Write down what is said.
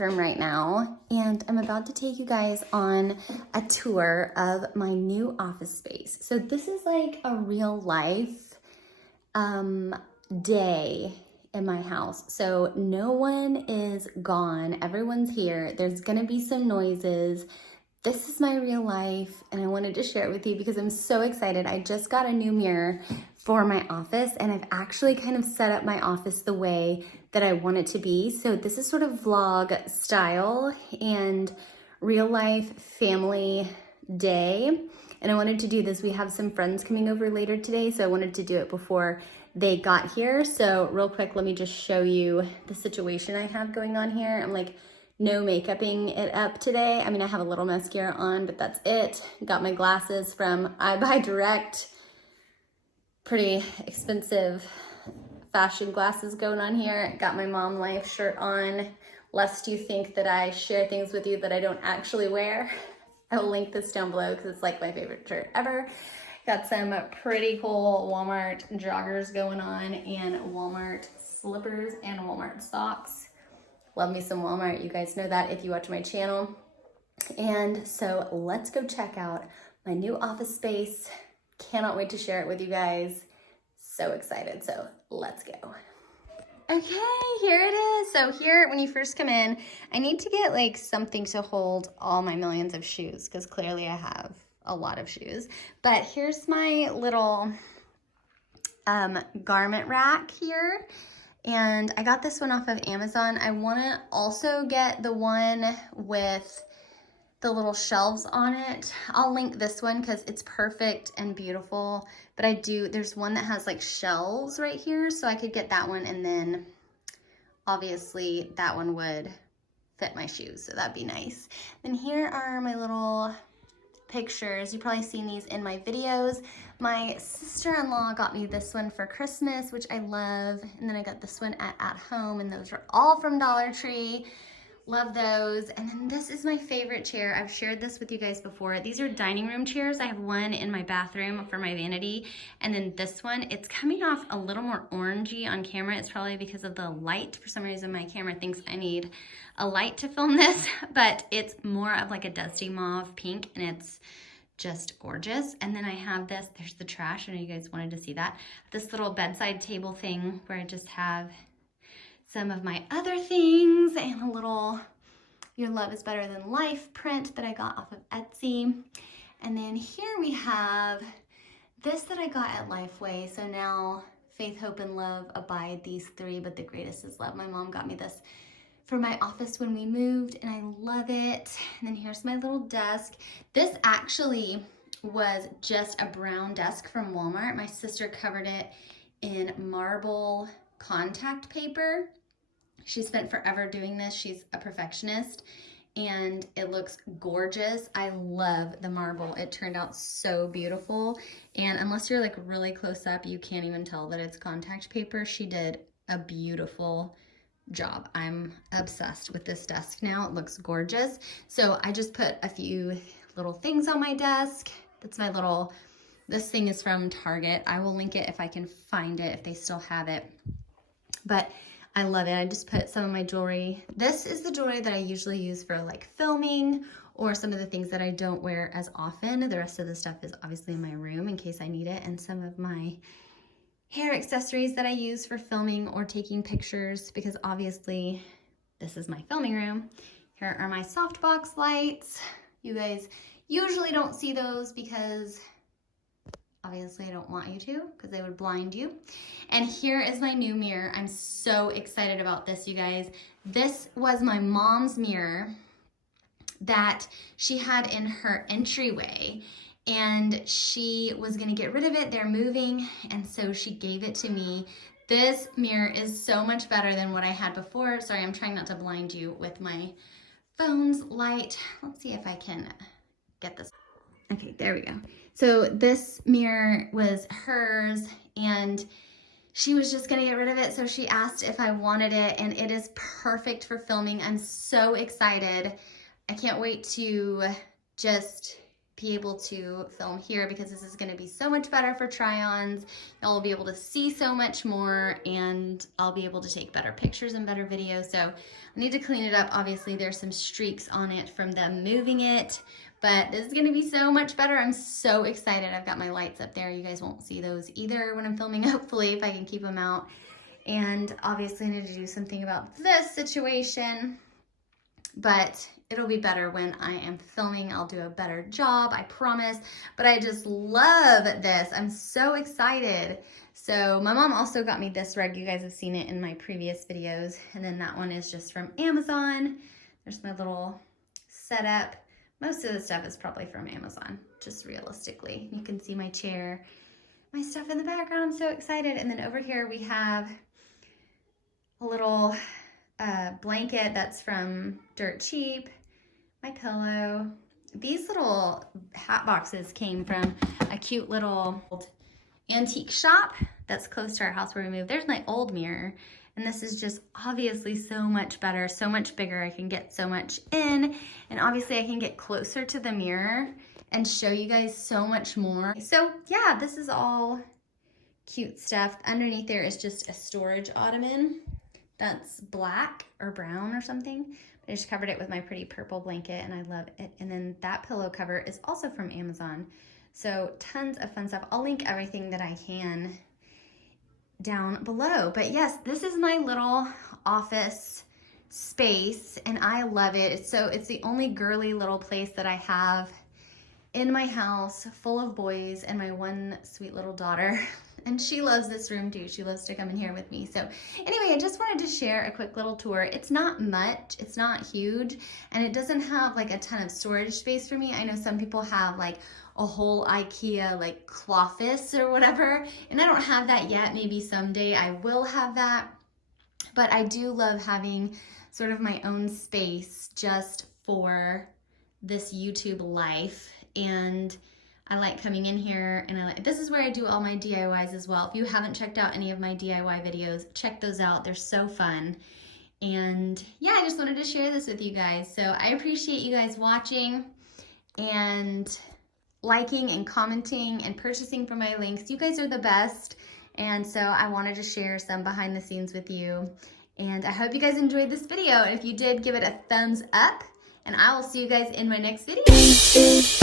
bathroom right now, and I'm about to take you guys on a tour of my new office space. So this is like a real life day in my house. So no one is gone, everyone's here. There's gonna be some noises. This is my real life, and I wanted to share it with you because I'm so excited. I just got a new mirror for my office, and I've actually kind of set up my office the way that I want it to be. So this is sort of vlog style and real life family day. And I wanted to do this. We have some friends coming over later today, so I wanted to do it before they got here. So real quick, let me just show you the situation I have going on here. I'm like no makeuping it up today. I mean, I have a little mascara on, but that's it. Got my glasses from I Buy Direct. Pretty expensive fashion glasses going on here. Got my Mom Life shirt on, lest you think that I share things with you that I don't actually wear. I will link this down below because it's like my favorite shirt ever. Got some pretty cool Walmart joggers going on and Walmart slippers and Walmart socks. Love me some Walmart. You guys know that if you watch my channel. And so let's go check out my new office space. Cannot wait to share it with you guys. So excited. So let's go. Okay, here it is. So here, when you first come in, I need to get like something to hold all my millions of shoes because clearly I have a lot of shoes. But here's my little garment rack here. And I got this one off of Amazon. I want to also get the one with the little shelves on it. I'll link this one because it's perfect and beautiful. But there's one that has like shelves right here. So I could get that one, and then obviously that one would fit my shoes. So that'd be nice. And here are my little pictures. You've probably seen these in my videos. My sister-in-law got me this one for Christmas, which I love. And then I got this one at home, and those are all from Dollar Tree. Love those. And then this is my favorite chair. I've shared this with you guys before. These are dining room chairs. I have one in my bathroom for my vanity. And then this one, it's coming off a little more orangey on camera. It's probably because of the light. For some reason, my camera thinks I need a light to film this, but it's more of like a dusty mauve pink, and it's just gorgeous. And then I have this, there's the trash. I know you guys wanted to see that. This little bedside table thing where I just have some of my other things and a little Your Love is Better Than Life print that I got off of Etsy. And then here we have this that I got at Lifeway. So now faith, hope, and love abide, these three, but the greatest is love. My mom got me this for my office when we moved, and I love it. And then here's my little desk. This actually was just a brown desk from Walmart. My sister covered it in marble contact paper. She spent forever doing this. She's a perfectionist, and it looks gorgeous. I love the marble. It turned out so beautiful. And unless you're like really close up, you can't even tell that it's contact paper. She did a beautiful job. I'm obsessed with this desk now. It looks gorgeous. So I just put a few little things on my desk. That's my little, this thing is from Target. I will link it if I can find it, if they still have it. But I love it. I just put some of my jewelry. This is the jewelry that I usually use for like filming or some of the things that I don't wear as often. The rest of the stuff is obviously in my room in case I need it. And some of my hair accessories that I use for filming or taking pictures, because obviously this is my filming room. Here are my softbox lights. You guys usually don't see those because obviously I don't want you to, because they would blind you. And here is my new mirror. I'm so excited about this, you guys. This was my mom's mirror that she had in her entryway, and she was gonna get rid of it. They're moving, and so she gave it to me. This mirror is so much better than what I had before. Sorry, I'm trying not to blind you with my phone's light. Let's see if I can get this. Okay, there we go. So this mirror was hers, and she was just gonna get rid of it, so she asked if I wanted it, and it is perfect for filming. I'm so excited. I can't wait to just be able to film here because this is going to be so much better for try-ons. Y'all will be able to see so much more, and I'll be able to take better pictures and better videos. So I need to clean it up. Obviously, there's some streaks on it from them moving it, but this is going to be so much better. I'm so excited. I've got my lights up there. You guys won't see those either when I'm filming, hopefully, if I can keep them out. And obviously, I need to do something about this situation, but it'll be better when I am filming. I'll do a better job, I promise. But I just love this. I'm so excited. So my mom also got me this rug. You guys have seen it in my previous videos. And then that one is just from Amazon. There's my little setup. Most of the stuff is probably from Amazon, just realistically. You can see my chair, my stuff in the background. I'm so excited. And then over here we have a little blanket that's from Dirt Cheap. My pillow. These little hat boxes came from a cute little antique shop that's close to our house where we moved. There's my old mirror, and this is just obviously so much better, so much bigger. I can get so much in, and obviously I can get closer to the mirror and show you guys so much more. So yeah, this is all cute stuff. Underneath there is just a storage ottoman that's black or brown or something. I just covered it with my pretty purple blanket, and I love it. And then that pillow cover is also from Amazon. So tons of fun stuff. I'll link everything that I can down below. But yes, this is my little office space, and I love it. It's the only girly little place that I have in my house, full of boys and my one sweet little daughter. And she loves this room too. She loves to come in here with me. So anyway, I just wanted to share a quick little tour. It's not much, it's not huge, and it doesn't have like a ton of storage space for me. I know some people have like a whole IKEA like cloffice or whatever, and I don't have that yet. Maybe someday I will have that. But I do love having sort of my own space just for this YouTube life. And I like coming in here, and this is where I do all my DIYs as well. If you haven't checked out any of my DIY videos, check those out. They're so fun. And yeah, I just wanted to share this with you guys. So I appreciate you guys watching and liking and commenting and purchasing from my links. You guys are the best. And so I wanted to share some behind the scenes with you. And I hope you guys enjoyed this video. And if you did, give it a thumbs up. And I will see you guys in my next video.